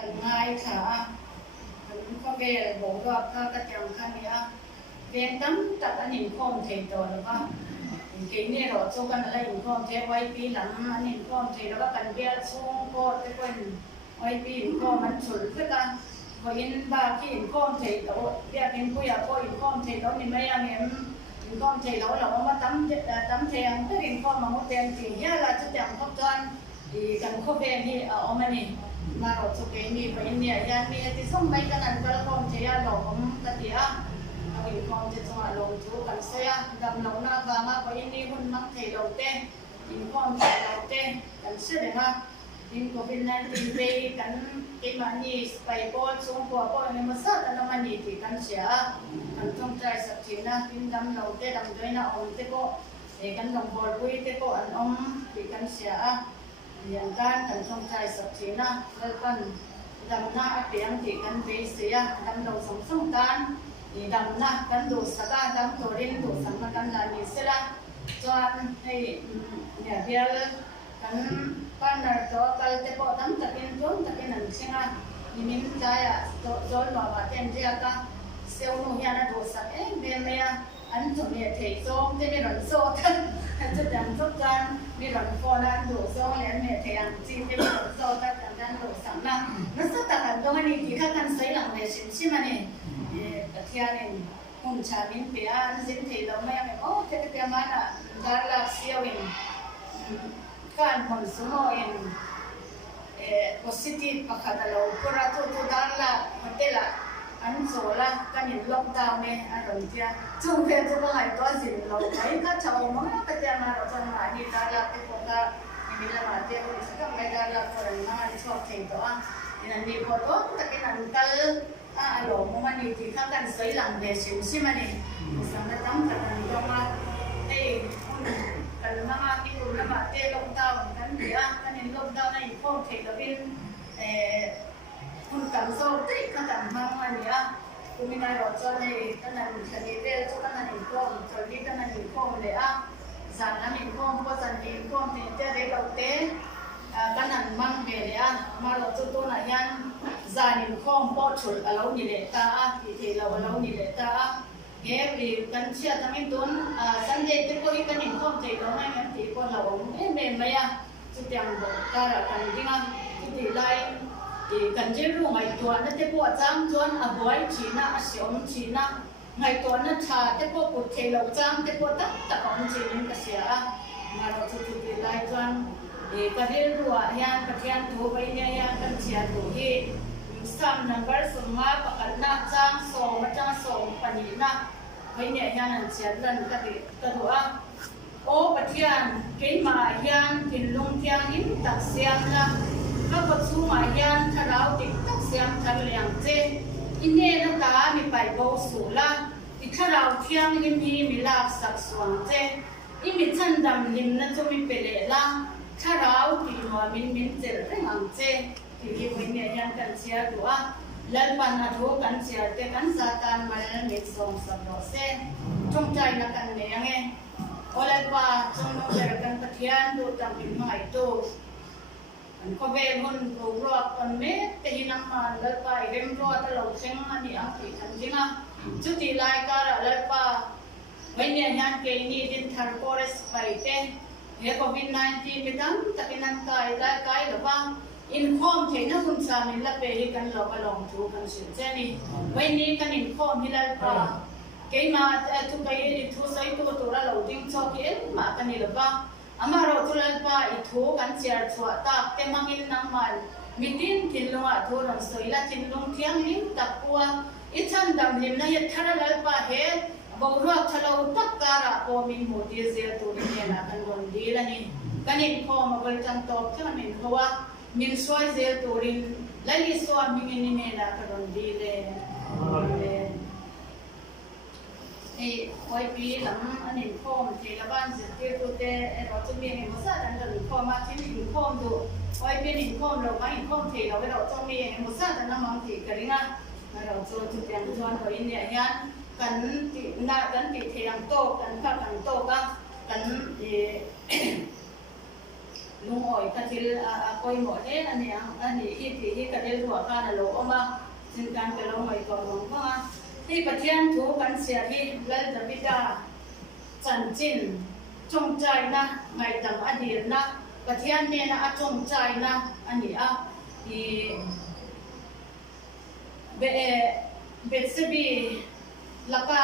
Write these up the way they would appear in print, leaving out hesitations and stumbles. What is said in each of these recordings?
กันง่ายค่ะมันก็เบลบอกว่าก็กระจังคันนี้เรียนตั้งแต่อันนี้ข้อมเทตัวแล้วก็เก่งนี่เราโชกันอะไรอยู่ข้อมเทไว้ปีหลังอันนี้ข้อมเทแล้วก็กันเบี้ยช่วงก็จะเป็นไว้ปีข้อมันฉุนขึ้นกันพอยินบ้าที่อินข้อมเทตัวเบี้ยเป็นผู้อยากก็อินข้อมเทแล้วนี่ไม่ยังเห็นอินข้อมเทแล้วเรามาตั้มแทงถ้าอินข้อมมาแทงจริงเนี่ยเราจะจังข้อจอนดีกันข้อเบลนี่เอามานี่มาเราสุกี้นี่ไปเนี่ยยันนี่ที่ส่งไปกันนั่นก็ข้อมเทอะเราผมตัดเดียเราอินข้อมเทจังหวะลงทุกันเสียดำเราหน้าบ้ามาไปนี่หุ่นมักเทเราเต้อินข้อมเทเราเต้กันเสียเลยนะอินโควิด-19ไปกันเกี่ยมันนี่ไปโพสส่งตัวโพสเนี่ยมาสักแต่มันนี่ที่กันเสียกันต้องใจสักทีนะอินดำเราเต้ดำด้วยนะองค์เต้ก็กันลงบอลวิ่งเต้ก็อันอมที่กันเสียอย่างการกันต้องใจสักทีนะแล้วกันดำหน้าเปลี่ยนที่กันไปเสียดำเราสงการนี่ดำหน้ากันดูสักดำตัวเรียนดูสัมมากันลานี่เสียละจวนให้เนี่ยเดียวกันบ้านเราตัวกันเตปอตั้งแต่เป็นต้นแต่เป็นหนังสิงห์นี่มินใจจนว่าว่าเต็มที่ก็เซลล์นู่นนี่นะดูสักเบลเมียอันจุดเนี่ยเทโซ่ที่มีหลังโซ่กันจุดอย่างทุกการมีหลังฟอนันดูโซ่แล้วเนี่ยเทียนจีที่มีหลังโซ่กันกันดูสังนะนั่นสุดแต่กันตรงนี้ที่ข้ากันใส่หลังเนี่ยชิมนี่เทียนนี่หุ่นชามินเปียนสินเทเราไม่ยังโอ้เทมันอ่ะดาราเซียวอินการผลสมองอินpositif ประคัตเราพระทุดารามันเตละอันโซล่ากันยินล็อกดาวน์เนี่ยอารมณ์เทียจุ่มเพื่อจะมาให้ตัวสินเราไม่ก็ชาวมั่งก็จะมาเราจะมานี่ดาราที่พวกก็มีละมาเทียคนสักไม่ดาราคนนั้นชอบเที่ยวตัวนั่นนี่พอตัวแต่กินนั่นก็อารมณ์มันอยู่ที่ข้างกันใส่หลังเดชิมใช่ไหมนี่สำหรับตั้งแต่นั้นก็มาเอ้กันมาที่คุณละมาเที่ยวล็อกดาวน์กันเดี๋ยวกันนี่ล็อกดาวน์ในพวกเที่ยวบินคุณกำโซ่ติดกันมากมันเนี่ยคุณมีนายรถจอดเลยกันนั่นกันนี่เรื่องจอดกันนั่นอีกข้อมจอดที่กันนั่นอีกข้อมเลยสารนั้นอีกข้อมก็สันอีกข้อมที่จะได้เราเต้กันนั่นมั่งเบลเลยมาเราจุดตัวนั้นยันจานิข้อมปอดฉุดเรานี่เลยตาที่เราเรานี่เลยตาเฮ้ยกันเชื่อทั้งนี้ตุนสันเดย์ที่พวกนี้กันอีกข้อมที่เราไม่งั้นที่พวกเราเอ๊ะเบลไม่จุดยังบอกการกันจริงจุดที่ไล่กันเจรู้ไงตัวนั้นที่พวกจ้างจวนบอยชีน่าเสียงชีน่าไงตัวนั้นชาที่พวกปุถุเราจ้างที่พวกตั้งแต่ก่อนชีนั้นก็เสียมาเราจุดที่ไล่จวนก็เรียนรู้ยันปฏิญาณถูไปเนี่ยยันกันเสียถูที่ซ้ำนังก็สมมาประกันนักจ้างส่งมาจ้างส่งปนินะไปเนี่ยยันเสียดันก็ดีก็ดูโอ้ปฏิญาณเกี่ยมายันกินลงเทียงนิ้มตักเสียงนะก็กดสู้มายันถ้าเราติดตักเสียงทะเลงเจอินเน่นักตามีไปโบสูละอีถ้าเราเทียงนิ้มฮีมีลาบสักส่วนเจอีมีชั้นดำนิ้มนั้นจะมีเปรย์ละถ้าเราติดหัวมินเจอเรื่องเจที่ไปเนี่ยยันกันเชียร์ดูแล้วปัญหาทุกกันเชียร์แต่กันสาการมาแล้วมีส่งสับดอกเส้นจงใจนักกันเนี่ยไงโอเลว่าจงน้องเจอกันปะเทียนดูตามเป็นหมายตัวอันก็เวมุนดูรอบกันเมื่อแต่ยินมาแล้วไปเริ่มรอตลอดเส้นมันนี่อันที่ทันจริงจุดที่ไล่กันแล้วว่าวันนี้ยันเกนี่ดินทาร์โคเรสไปเต้เฮ้โควิด-19ไม่ตั้งแต่เป็นอันกายได้กายหรือว่าอินคอมเทน่าคุณสามีละเปย์กันเราไปลองดูกันสิเจนี่วันนี้กันอินคอมที่เราปะเกี่ยมาทุกไปทุกสายตัวเราดิ้งชอบเกี่ยมากันนี่หรือว่าอามาเราทุเรศปะอีทุกกันเชียร์ชัวตาเต็มมังอินน้ำมันมิดินทิ้งลงทุเรศสวยละทิ้งลงเที่ยงลิ้นตักปัวอีฉันดำลิ้มนะยัดทาราลปะเฮบอกว่าถ้าเราตักการะพอมินโมดีเสียตัวนี้นะกันวันดีละนี่กันอินคอมมาบริจาคตัวที่มันเป็นหัวมินสวยเสียตัวนี้แล้วลิสวามินนี่นะกันวันดีเลยไว้ปีหลังอันนี้ข้อมที่ละบ้านเสร็จที่ตัวเตะเราจะมีให้มุสาดันกันข้อมาที่มีข้อมดูไว้ปีนี้ข้อมเราไม่ข้อมที่เราไม่เราต้องมีให้มุสาดันน้ำมันที่กระดิ่งเราจะจุดยังจวนไว้เนี่ยยันกันที่นากันที่เทียงโตกันข้ากันโตกันลุงอ๋อ อยกระทิลปอยหมดเนี่ยอันนี้ที่กระเด็นหัวกันนะโลออกมาจึงการไปลงหอยก่อนลงเพราะว่าที่ประเทศถูกกันเสียที่และจะพิจารจันจินจงใจนะไงต่างอดีตนะประเทศเนี่ยนะจงใจนะอันนี้ที่เบสบีแล้วก็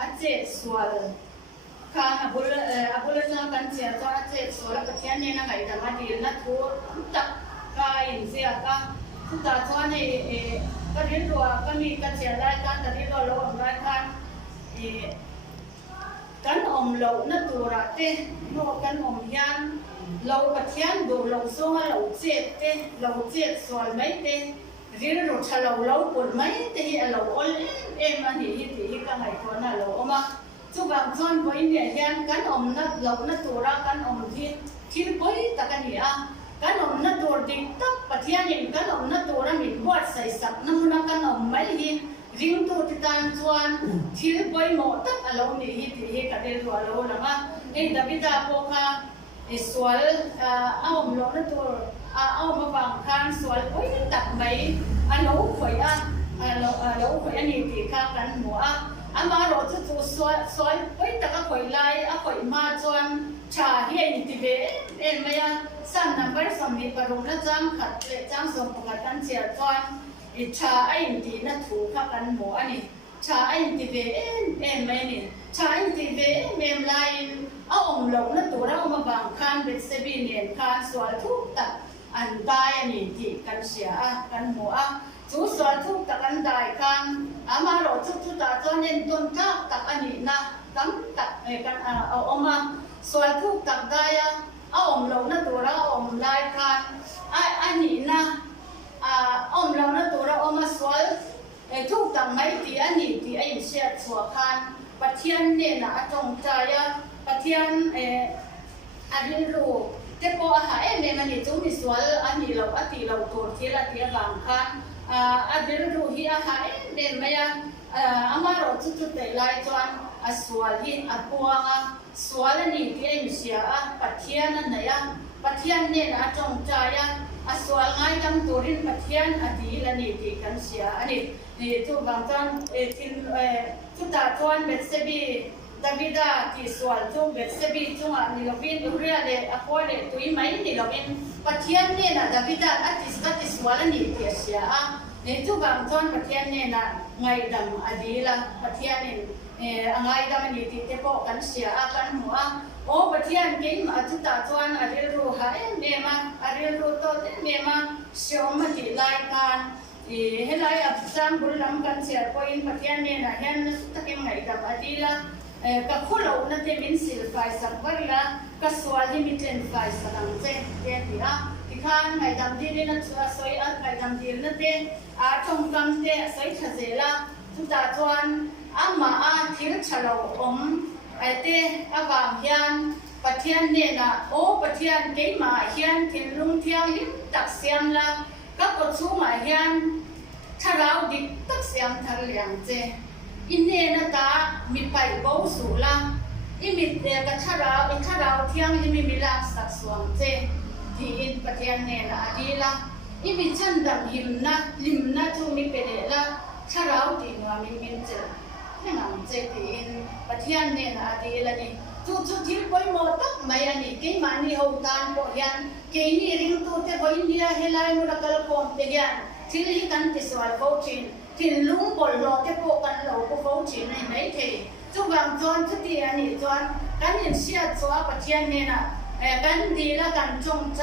อาเจสวลข้างบุลจังกันเสียตัวอาเจสวลประเทศเนี่ยนะไงต่างอดีตนะถูกตักกายเสียก็ทุกตาตัวในก็เรียนรู้ก็มีการเสียรายการแต่ที่เราลงรายการกันอมเราหน้าตัวระเต้โลกันอมยันเราประเทศดูเราส่งเราเจ็ดเต้เราเจ็ดส่วนไม่เต้เรียนรู้ชะเราปวดไม่เต้เราอ่อนมันที่ก็ไงตัวน่ะเราออกมาทุกบางส่วนก็อินเดียยันกันอมหน้าเราหน้าตัวระกันอมที่ไปตะกันเนี่ยกันอมหน้าตัวดิ่งตับประเทศนี้กันอมหน้าตัวระมีบวชใส่สักน้ำมันกันอมไม่หินริงตัวที่ตามส่วนที่ไปหมดตับอารมณ์นี้ที่กระเด็นตัวเราหลังดับบิดาโปคาสวลเอาหมลงนั่นตัวเอามาบางครั้งสวลโอ้ยตัดไหมเราข่อยเราข่อยอันนี้ที่ข้ากันหัวมาเราจะตัวสวลโอ้ยแต่ก็ข่อยไล่ข่อยมาจวนชาเฮียนิติเบไหมสั่งนับไปสมัยปรุงนั่นจ้างขัดเละจ้างส่งประกาศกันเสียจวนชาไอ้ตีนั่นถูกข้ากันหัวอันนี้ชาไอ้ตีเบไหมนี่ชาไอ้ตีเบเมมไลเอาอมหลงนั่นตัวเรามาบางคันเป็นเซบีเนียนคันสวนทุกตักอันได้อันนี้ที่กันเสียกันหัวจูสวนทุกตักอันได้คันมาเราทุกตาจนเน้นต้นข้าวตักอันนี้นะตั้งตักกันเอาออกมาสวนทุกตักได้เอาอมหลงนั่นตัวเราอมไล่คันอันนี้นะอมเรานั่นตัวเราเอามาสวนทุกตักไม่ตีอันนี้ที่ไอ้เสียสัวคันประเทศเนี่ยนะจงใจประเทศอันนี้รู้แต่พออาหารเนี่ยมันนี่จุ่มสวนอันนี้เราตัวที่ละที่บางครั้งอันนี้รู้ที่อาหารเนี่ยไม่ยังมาเราจุดแต่ลายจวนสวนที่พวงสวนนี่ที่ไอ้เสียประเทศนั่นเนี่ยประเทศเนี่ยนะจงใจสวนง่ายจำตัวรินประเทศอดีละนี่ที่กันเสียอันนี้ทุกบางครั้งที่ทุกตาจวนเป็นเซบีดาวิดาที่สวนจุ่มเบ็ดเซบีจุ่มนี่เราเป็นดูเรียเลยพอเลยตัวอีไม่นี่เราเป็นประเทศเนี่ยนะดาวิดาที่สวนนี่ที่เสียนี่ทุกบางส่วนประเทศเนี่ยนะไงดำอดีละประเทศนี่ไงดำนี่ที่เทปกันเสียกันหัวโอ้ประเทศกินทุกตาส่วนอะไรรู้หายเมียมาอะไรรู้ตัวเมียมาเชื่อมันที่รายการให้รายจำบุญลำกันเสียพออินประเทศเนี่ยนะเห็นสุดที่ไงดำอดีละกับคนเรานั่นจะมีสิลไฟสักวันละกับส่วนที่มีเทนไฟสักอันเจ้เดียดีนะที่ข้างไงดำดีนั่นสวยไงดำดีนั่นเจ้ชมกันเจ้สวยขจละทุกตาจวนมาที่ฉลองเจ้บางเฮียนประเทศเนี่ยนะโอ้ประเทศกี่มาเฮียนที่ลุงเทียงลิ้มตักเสียมละกับกสูมาเฮียนถ้าเราดิตักเสียมทะเลงเจ้อินเดียนะตามีไปบ่สูละอิมิเดียกับถ้าเราเที่ยงยังมีลาสักส่วนเจที่อินประเทศเนี่ยนะดีละอิมิจันดังหิมนะจูมีเป็นละถ้าเราตีนว่ามีเจนี่งเจที่อินประเทศเนี่ยนะดีละนี่ทุกที่ไปหมดตักไม่อันนี้กี่มันนี่หูตานพอยันกี่นี่ริงตัวเทพอินเดียเฮลัยมุระกัลปอมเตียนที่นี่กันที่สวายเขาชินที่ลุงบอลเราที่พวกกันเราก็เขาชินในไหนเททุกบางจวนทุกที่อันนี้จวนกันยังเสียตัวประเทศเนี่ยนะกันดีละกันจงใจ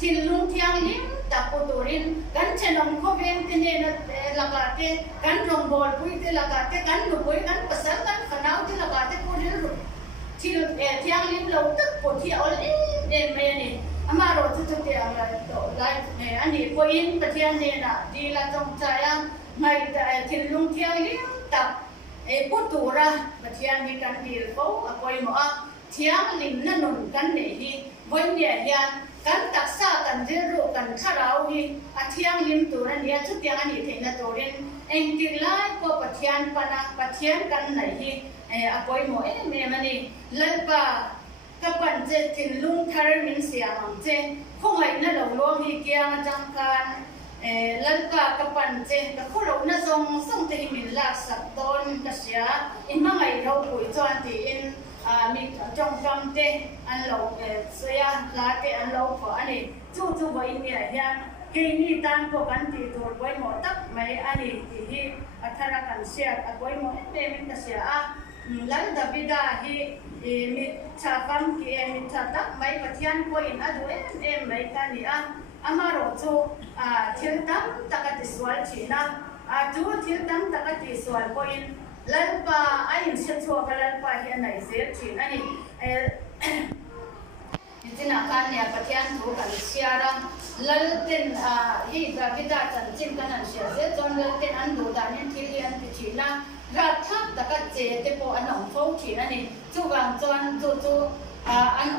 ที่ลุงเที่ยงลิ้มตะโกตุรินกันเชนองเขาเป็นที่เนี่ยนะละกาเตกันรองบอลปุยที่ละกาเตกันหนุ่มปุยกันภาษากันขนาวที่ละกาเตพูดเรื่องที่เที่ยงลิ้มเราตึกปวดที่เอาเล่นไม่นี่มาเราทุกที่อะไรต่อได้อันนี้พออินประเทศเนี่ยนะดีละจงใจไม่แต่ที่ลุงเที่ยงลิ้มตับพูดตัวระประเทศนี้กันดีเขาพออินว่าเที่ยงลิ้มนั่นนุ่นกันเนี่ยวันเนี่ยกันตักษากันเรื่องกันข้าเราเที่ยงลิ้มตัวนั้นเนี่ยทุกอย่างอันนี้เทนตัวเรียนเองที่ไล่ก็ประเทศปนะประเทศกันไหนพออินว่าเมียมันนี่เล่นป่ากับปัน chế thìn lung thar min sia mang chế không ai na lo lo hi kia jang kan lan ka pan chế ka khu lo na song te min la sak ton ka sia in ma ngai ro pui chuan ti in mi trong kam te an lo soya la te an lo pho ani chu voi ni hian ke ni tan ko kan ti tur boi mo tak mai ani ti hi athara kan sia a boi mo te min ka sia a lan Davida hi mi cha kam ki mi cha tak mai pathian ko in adu em mai ka ni a amaro chu thil tam takati swal china chu thil tam takati swal ko in lan pa ai se chu ka lan pa hi nai se chin ani itina kan ya pathian thu kan siara lal ten hi Davida chan chin kan an sia se chon lal ten an du da nin thil an ti china ra thak takat che te po anong phau chin ani chu wang chon chu an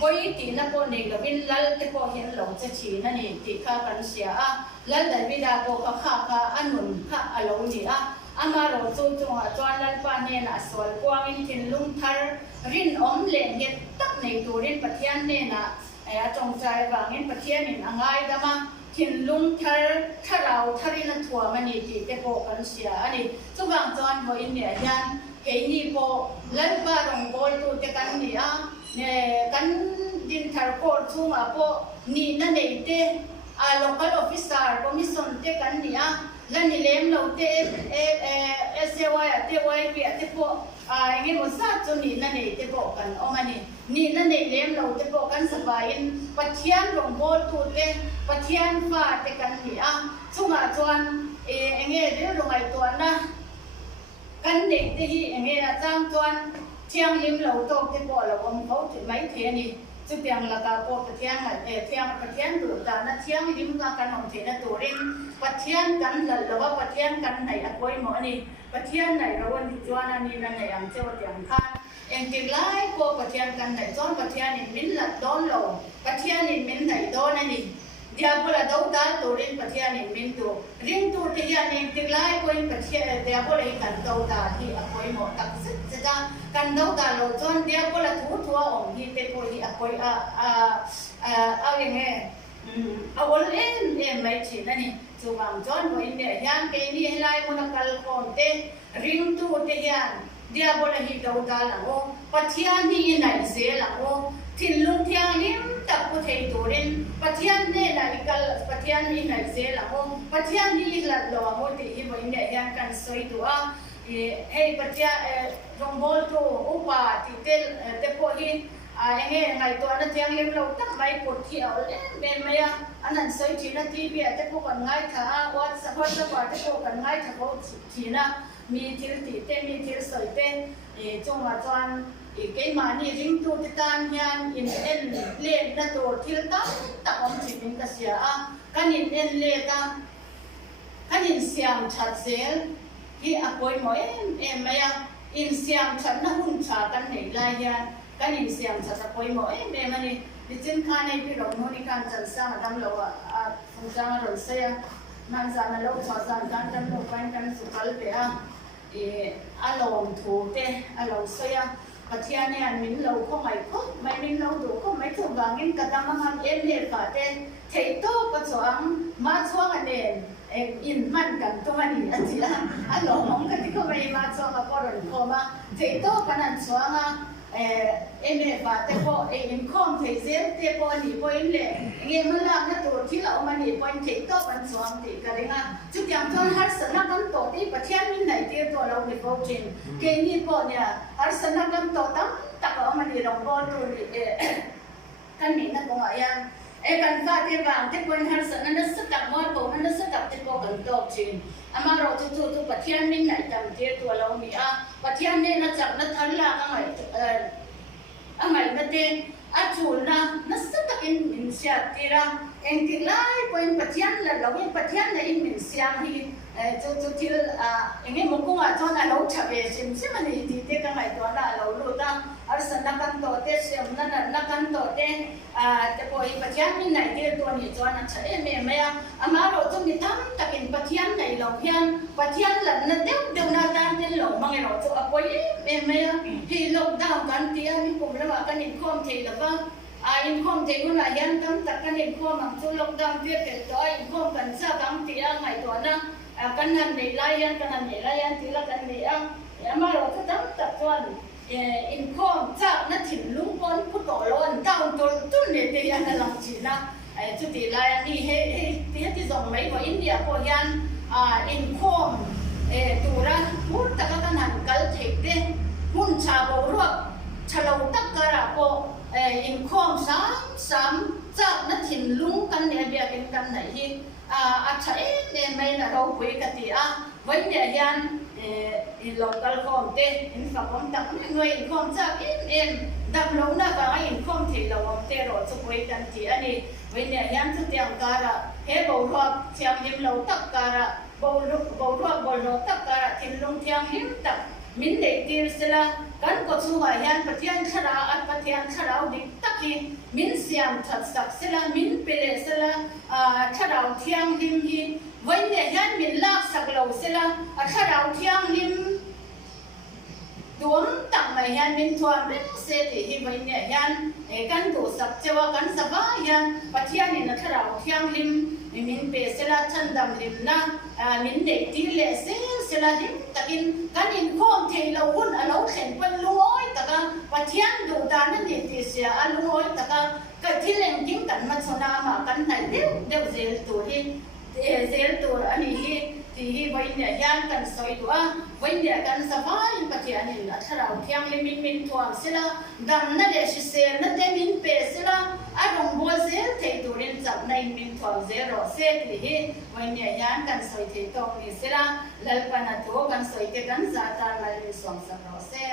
koi ti na po nei lovin lal te po hian lo che chi na ni ti kha kan sia a lal Davida po kha anun kha alo ni a amaro chu chuan lal pa ne na sol kwang in thin lung thar rin om le nge tak nei turin pathian ne na a chong chai wangin pathian in angai dama thin lung thar tharau tharin an thua mani ti te po kan sia ani chu wang chuan ho in ne hian ke ni po lal pa rong bol tu te kan ni a ne kan din thar ko chunga po ni na nei te local officer commission te kan ni a lani lem lo te SY te YP te po nge mo sa chu ni na nei te po kan omani ni na nei lem lo te po kan sabain pathian rong bol tu te pathian fa te kan ni a chunga chuan nge ri rongai to na kan nei te hi nge na chang chuan thiang lim lo to te po lo om khau te mai the ni chu piang la ka po pathian thiang pathian du ta na thiang lim ka kan om the na turin pathian kan la lo pathian kan nai a koi mo ni pathian nai ro wan di chuan ani na nai ang cheu tiang khan en ti lai po pathian kan nai chon pathian in min la don lo pathian in min nai don ani dia bola dau ta turin pathian in min tu ring tu te ya ni ti lai ko in pathian dia bola kan dau ta hi a koi mo tak sit ja kan dau ta lo chon dia bola thu thua om hi te ko hi a koi a nge awol em mai chi na ni chu wang chon ho in ne yang ke ni helai mo na kal kon te ring tu te yan dia bola hi dau ta la o pathian ni nai se la o thin lung thiang lim tak pu thei turin pathian ne na ikal pathian ni nai se la o pathian ni la lo mo te hi mo in ne yang kan soi tu a hey pathian rong bol tu upa ti te po hi nge ngai to na thiang lim lo tak mai pot thi au le be maya anan soi thi na ti bi te po kan ngai tha WhatsApp te po kan ngai tha ko thi na mi thil ti te mi thil soi te chunga chuan cái mà ni ring tu ti tan hian in en le na to thil ta ta om chi min ka sia a kan in en le ta kan in siam that zel hi a koi mo em maya in siam that na hun cha kan nei lai hian kan in siam that a koi mo em ani di chin khan ai pi ro no ni kan chan sa ma dam lo a fung cha ma ro se ya man za na lo cha san kan lo kan su kal pe a lom thu te a lo se ya pathian ne an min lo ko mai min lo do ko mai chu wangin ka ta ma em le ka te thei to pa chuang ma chuang an in man kan to mani atila a lo mong ka ti ko mai ma chuang ka ko ron ko ma thei to kan an chuang a em le ba te ko in khom thei zel te po ni po in le nge ma la na to thi la ma ni po in thei to kan chuang ti ka ringa chu tiang thon har sa na kan to ti pathian min nai ti to lo ni ko chin ke ni po nya har sa na kan to tam ta ko ma ni rong bo tu ni kan ni na ko ya kan fa ti wang te ko har sa na sa ta mo ko na sa ta ti ko kan to chin ama ro chu pathian min nai tam ti to lo ni a pathian ne na chak na thar la ka ngai na te a chul na sa ta in sia ti ra en ti lai ko in pathian la lo in pathian na in min siam hi chu til enge mo ko nga chon a lo tha ve sim sim ani ti te ka ngai to na lo lu ta arsan nakan to te sem na nakan to te te poi pathian min nai te to ni chuan a tha em ya amaro chu mi tham takin pathian nei lo hian pathian lan na deu na dan ten lo mangai ro chu a poi em ya hi lockdown kan ti mi kum la kan in khom thei la ba in khom thei kun la yan tam tak kan in khom ang chu lockdown ti te to in khom kan sa kam ti a ngai to na kan han nei lai yan kan han nei lai yan ti la kan nei a amaro chu tam tak chuan in khom cha na thin lung pon pu to lon down to tun ne te yan lang chi na chu ti lai ni he ti zong mai ko India ko yan in khom tura mur ta kan han kal thei te hun cha bo ro chalo tak kara ko in khom sam cha na thin lung kan ne bia kan nai hi a cha ne mai na ro pui ka ti a với nhà gian in local khom te in fa khom tak người in khom cha em dam lo na ka in khom thì lo te ro chu pui kan ti ani với nhà gian chu tiang kara he bo ro thiam him lo tak kara bo lo tak kara thin lung thiam him tak min de tir sela kan ko chu wa yan pathian khara at pathian kharau dik taki min siam that sak sela min pele sela kharau thiam him hi với nhà yan min lak sak lo sela kharau thiam him tuam tak mai yan min thuam ren se ti hi với nhà yan kan du sak chewa kan saba yan pathian in kharau thiam him min pe sela chan dam lim na min de ti le se sela him takin kan in khom thei lo hun a lo khen pan lungoi taka pathian du ta na ni ti sia a lungoi taka ka thileng king kan ma chona ma kan nai deu zel tu hi zel tu ani hi thì hi với nhà yan kan soi tu với nhà kan savai pathian in a tharau thiang le min thuam sela dam na le si se na te min pe sela a rong bo zel thei tu rin chap nai min thuam zero se ti hi với nhà yan kan soi thei to ni sela lalpana tu kan soi te kan za ta lai som sa ro se